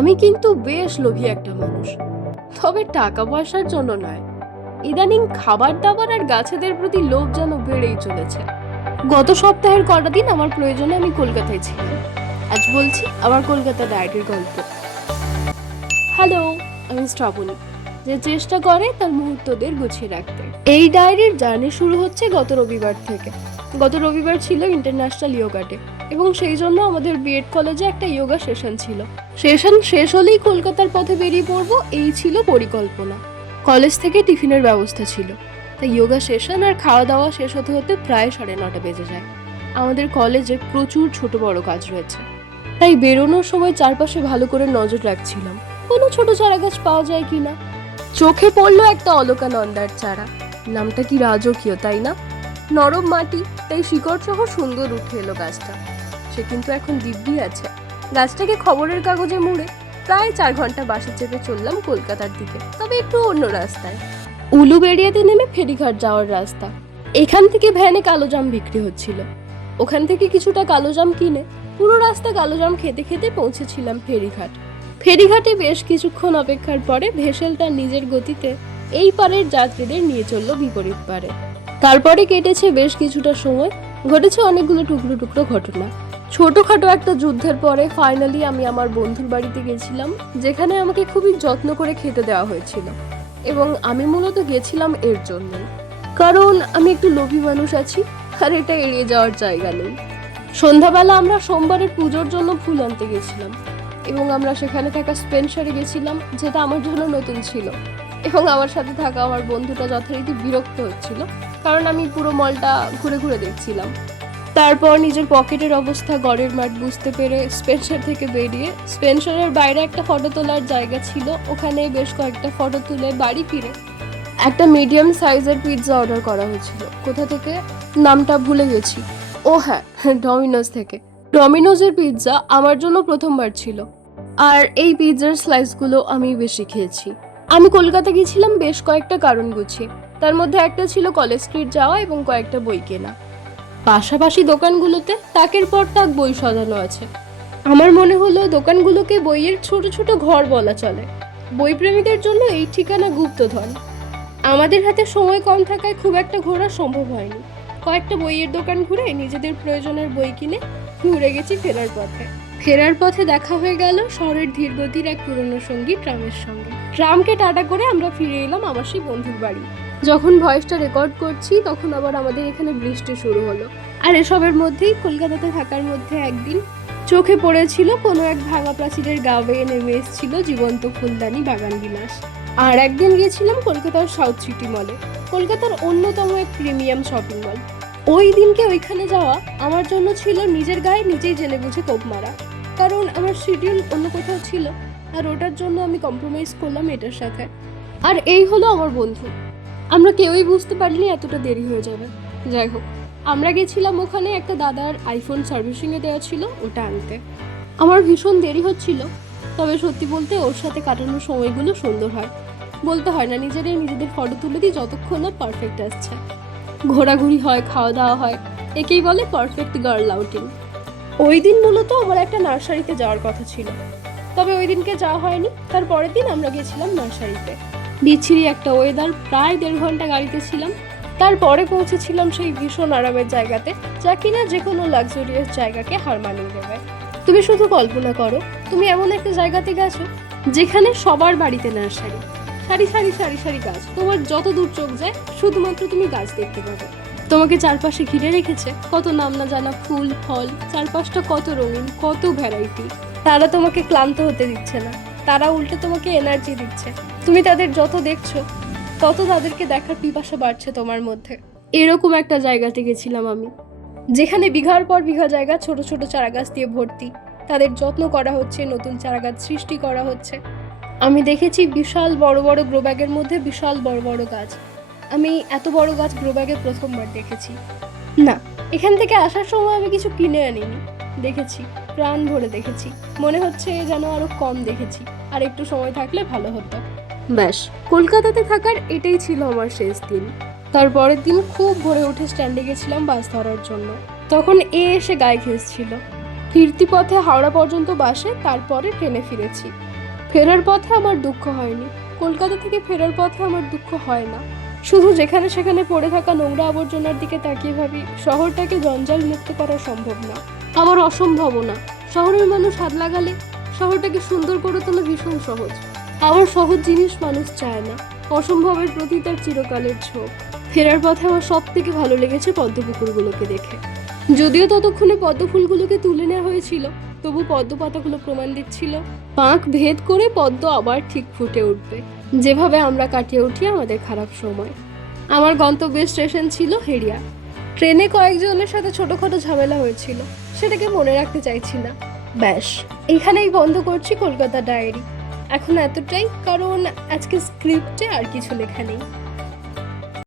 আমি কিন্তু বেশ লোভী একটা মানুষ, তবে টাকা পয়সার জন্য নয়। ইদানিং খাবার দাবার আর গাছেদের প্রতি লোভ যেন বেড়েই চলেছে। গত সপ্তাহের কটা দিন আমার প্রয়োজনে আমি কলকাতায় ছিলাম। আজ বলছি আমার কলকাতা ডায়েরির গল্প। হ্যালো, আমি শ্রাবণী, যে চেষ্টা করে তার মুহূর্তদের গুছিয়ে রাখতে। এই ডায়েরির জার্নি শুরু হচ্ছে গত রবিবার থেকে। গত রবিবার ছিল ইন্টারন্যাশনাল ইয়োগা ডে এবং সেই জন্য আমাদের বিএড কলেজে একটা ইয়োগা সেশন ছিল। সেশন শেষ হলেই কলকাতার পথে বেরিয়ে পড়বো, এই ছিল পরিকল্পনা। কলেজ থেকে টিফিনের ব্যবস্থা ছিল, তাই ইয়োগা সেশন আর খাওয়া দাওয়া শেষ হতে হতে প্রায় 9:30 বেজে যায়। আমাদের কলেজে প্রচুর ছোট বড় কাজ রয়েছে, তাই বেরোনোর সময় চারপাশে ভালো করে নজর রাখছিলাম কোনো ছোট চারা গাছ পাওয়া যায় কিনা। চোখে পড়লো একটা অলকানন্দার চারা। নামটা কি রাজকীয়, তাই না? নরম মাটি, তাই শিকড় সহ সুন্দর উঠে এলো গাছটা। সে কিন্তু এখন দিব্যি আছে। গাছটাকে খবরের কাগজে মুড়ে প্রায় 4 ঘন্টা বাসে চেপে চললাম কলকাতার দিকে, তবে একটু অন্য রাস্তায়। উলুবেড়িয়াতে নেমে ফেরিঘাট যাওয়ার রাস্তা। এখান থেকে ভ্যানে কালোজাম বিক্রি হচ্ছিল। ওখান থেকে কিছুটা কালোজাম কিনে পুরো রাস্তা কালোজাম খেতে খেতে পৌঁছেছিলাম ফেরিঘাট। ফেরিঘাটে বেশ কিছুক্ষণ অপেক্ষার পরে ভেসেল তার নিজের গতিতে এই পারের যাত্রীদের নিয়ে চলল বিপরীত পারে। তারপরে কেটেছে বেশ কিছুটা সময়, ঘটেছে অনেকগুলো টুকরো টুকরো ঘটনা। ছোটখাটো একটা যুদ্ধের পরে ফাইনালি আমি আমার বন্ধুর বাড়িতে গেছিলাম, যেখানে আমাকে খুবই যত্ন করে খেতে দেওয়া হয়েছিল। এবং আমি মূলত গেছিলাম এর জন্য, কারণ আমি একটু লোভী মানুষ আছি আর এটা এড়িয়ে যাওয়ার জায়গা নেই। সন্ধ্যাবেলা আমরা সোমবারের পুজোর জন্য ফুল আনতে গেছিলাম এবং আমরা সেখানে থাকা স্পেন্সারে গেছিলাম, যেটা আমার জন্য নতুন ছিল। এবং আমার সাথে থাকা আমার বন্ধুটা যথারীতি বিরক্ত হচ্ছিল, কারণ আমি পুরো মলটা ঘুরে ঘুরে দেখছিলাম। তারপর নিজের পকেটের অবস্থা গড়ের মাঠ বুঝতে পেরে স্পেন্সার থেকে বেরিয়ে স্পেন্সারের বাইরে একটা ফটো তোলার জায়গা ছিল, ওখানে বেশ কয়েকটা ফটো তুলে বাড়ি ফিরে একটা মিডিয়াম সাইজের পিৎজা অর্ডার করা হয়েছিল। কোথা থেকে নামটা ভুলে গেছি। ও হ্যাঁ, ডমিনোজ থেকে। ডমিনোজের পিৎজা আমার জন্য প্রথমবার ছিল, আর এই পিৎজার স্লাইসগুলো আমি বেশি খেয়েছি। আমি কলকাতা গেছিলাম বেশ কয়েকটা কারণ গুছিয়ে, তার মধ্যে একটা ছিল কলেজ স্ট্রিট যাওয়া এবং কয়েকটা বই কেনা। পাশাপাশি দোকানগুলোতে তাকের পর তাক বই সাজানো আছে। আমার মনে হলো দোকানগুলোকে বইয়ের ছোট ছোট ঘর বলা চলে। বইপ্রেমীদের জন্য এই ঠিকানা গুপ্তধন। আমাদের হাতে সময় কম থাকায় খুব একটা ঘোরা সম্ভব হয়নি। কয়েকটা বইয়ের দোকান ঘুরে নিজেদের প্রয়োজনের বই কিনে ঘুরে গেছি ফেরার পথে দেখা হয়ে গেল শহরের ধীরগতির এক পুরনো সঙ্গী ট্রামের সঙ্গে। ট্রামকে টাটা করে আমরা ফিরে এলাম আমার সেই বন্ধুর বাড়ি। যখন ভয়েসটা রেকর্ড করছি তখন আবার আমাদের এখানে বৃষ্টি শুরু হলো। আর এসবের মধ্যেই কলকাতাতে থাকার মধ্যে একদিন চোখে পড়েছিল কোনো এক ভাঙা প্রাচীরের গা বেয়ে নেমে এসেছিল জীবন্ত ফুলদানি বাগান বিলাস। আর একদিন গিয়েছিলাম কলকাতার সাউথ সিটি মলে, কলকাতার অন্যতম এক প্রিমিয়াম শপিং মল। ওই দিনকে ওইখানে যাওয়া আমার জন্য ছিল নিজের গায়ে নিজেই জেনে বুঝে কোপ মারা, কারণ আমার শিডিউল অন্য কোথাও ছিল আর ওটার জন্য আমি কম্প্রোমাইজ করলাম এটার সাথে। আর এই হলো আমার বন্ধু। আমরা কেউই বুঝতে পারিনি এতটা দেরি হয়ে যাবে। যাই হোক, আমরা গেছিলাম ওখানে একটা দাদার আইফোন সার্ভিসিংয়ে দেওয়া ছিল, ওটা আনতে। আমার ভীষণ দেরি হচ্ছিল, তবে সত্যি বলতে ওর সাথে কাটানোর সময়গুলো সুন্দর হয়। বলতে হয় না, নিজেদের ফটো তুলে দিই যতক্ষণ না পারফেক্ট আসছে। ঘোরাঘুরি হয়, খাওয়া দাওয়া হয়, একেই বলে পারফেক্ট গার্ল আউটিং। ওই দিন মূলত আমার একটা নার্সারিতে যাওয়ার কথা ছিল, তবে ওই দিনকে যাওয়া হয়নি। তার পরের দিন আমরা গেছিলাম নার্সারিতে। বিচ্ছিরি একটা ওয়েদার, প্রায় 1.5 ঘন্টা গাড়িতে ছিলাম। তারপরে পৌঁছেছিলাম সেই ভীষণ আরামের জায়গাতে, যা কিনা যে কোনো লাক্সারিয়াস জায়গাকে হার মানিয়ে দেবে। তুমি শুধু কল্পনা করো, তুমি এমন একটা জায়গাতে গেছো যেখানে সবার বাড়িতে নার্সারি, সারি সারি সারি সারি গাছ। তোমার যত দূর চোখ যায় শুধুমাত্র তুমি গাছ দেখতে পাবে। তোমাকে চারপাশে ঘিরে রেখেছে কত নাম না জানা ফুল ফল, চারপাশটা কত রঙিন, কত ভ্যারাইটি। তারা তোমাকে ক্লান্ত হতে দিচ্ছে না, তারা উল্টে তোমাকে এনার্জি দিচ্ছে। তুমি তাদের যত দেখছো তত তাদেরকে দেখার পিপাসা বাড়ছে তোমার মধ্যে। এরকম একটা জায়গাতে গেছিলাম আমি, যেখানে বিঘার পর বিঘা জায়গা ছোট ছোট চারাগাছ দিয়ে ভর্তি। তাদের যত্ন করা হচ্ছে, নতুন চারাগাছ সৃষ্টি করা হচ্ছে। আমি দেখেছি বিশাল বড় বড় গ্রো ব্যাগের মধ্যে বিশাল বড় বড় গাছ। আমি এত বড় গাছ গ্রো ব্যাগে প্রথমবার দেখেছি। না, এখান থেকে আসার সময় আমি কিছু কিনে আনিনি, দেখেছি, প্রাণ ভরে দেখেছি। মনে হচ্ছে যেন আরো কম দেখেছি, আর একটু সময় থাকলে ভালো হতো। ব্যাস, কলকাতাতে থাকার এটাই ছিল আমার শেষ দিন। তারপরের দিন খুব ভোরে উঠে স্ট্যান্ডে গেছিলাম বাস ধরার জন্য। তখন এসে গায়ে ঘেঁষছিল। ফিরতি পথে হাওড়া পর্যন্ত বাসে, তারপরে ট্রেনে ফিরেছি। ফেরার পথে আমার দুঃখ হয়নি, কলকাতা থেকে ফেরার পথে আমার দুঃখ হয় না। শুধু যেখানে সেখানে পড়ে থাকা নোংরা আবর্জনার দিকে তাকিয়ে ভাবি শহরটাকে জঞ্জাল মুক্ত করা সম্ভব না, আবার অসম্ভবও না। শহরের মানুষ হাত লাগালে শহরটাকে সুন্দর করে তোলা ভীষণ সহজ, আবার সহজ জিনিস মানুষ চায় না। অসম্ভবের প্রতি তার চিরকালের ঝোঁক। ফেরার পথে আমার সব থেকে ভালো লেগেছে পদ্মপুকুরগুলোকে দেখে। যদিও ততক্ষণে পদ্ম ফুলগুলোকে তুলে নেওয়া হয়েছিল, তবু পদ্ম পাতাগুলো প্রমাণ দিচ্ছিল পাঁক ভেদ করে পদ্ম আবার ঠিক ফুটে উঠবে, যেভাবে আমরা কাটিয়ে উঠি আমাদের খারাপ সময়। আমার গন্তব্যের স্টেশন ছিল হেরিয়া। ট্রেনে কয়েকজনের সাথে ছোটখাটো ঝামেলা হয়েছিল, সেটাকে মনে রাখতে চাইছি না। ব্যাস, এখানেই বন্ধ করছি কলকাতা ডায়েরি। এখন এতটাই, কারণ আজকে স্ক্রিপ্টে আর কিছু লেখা নেই।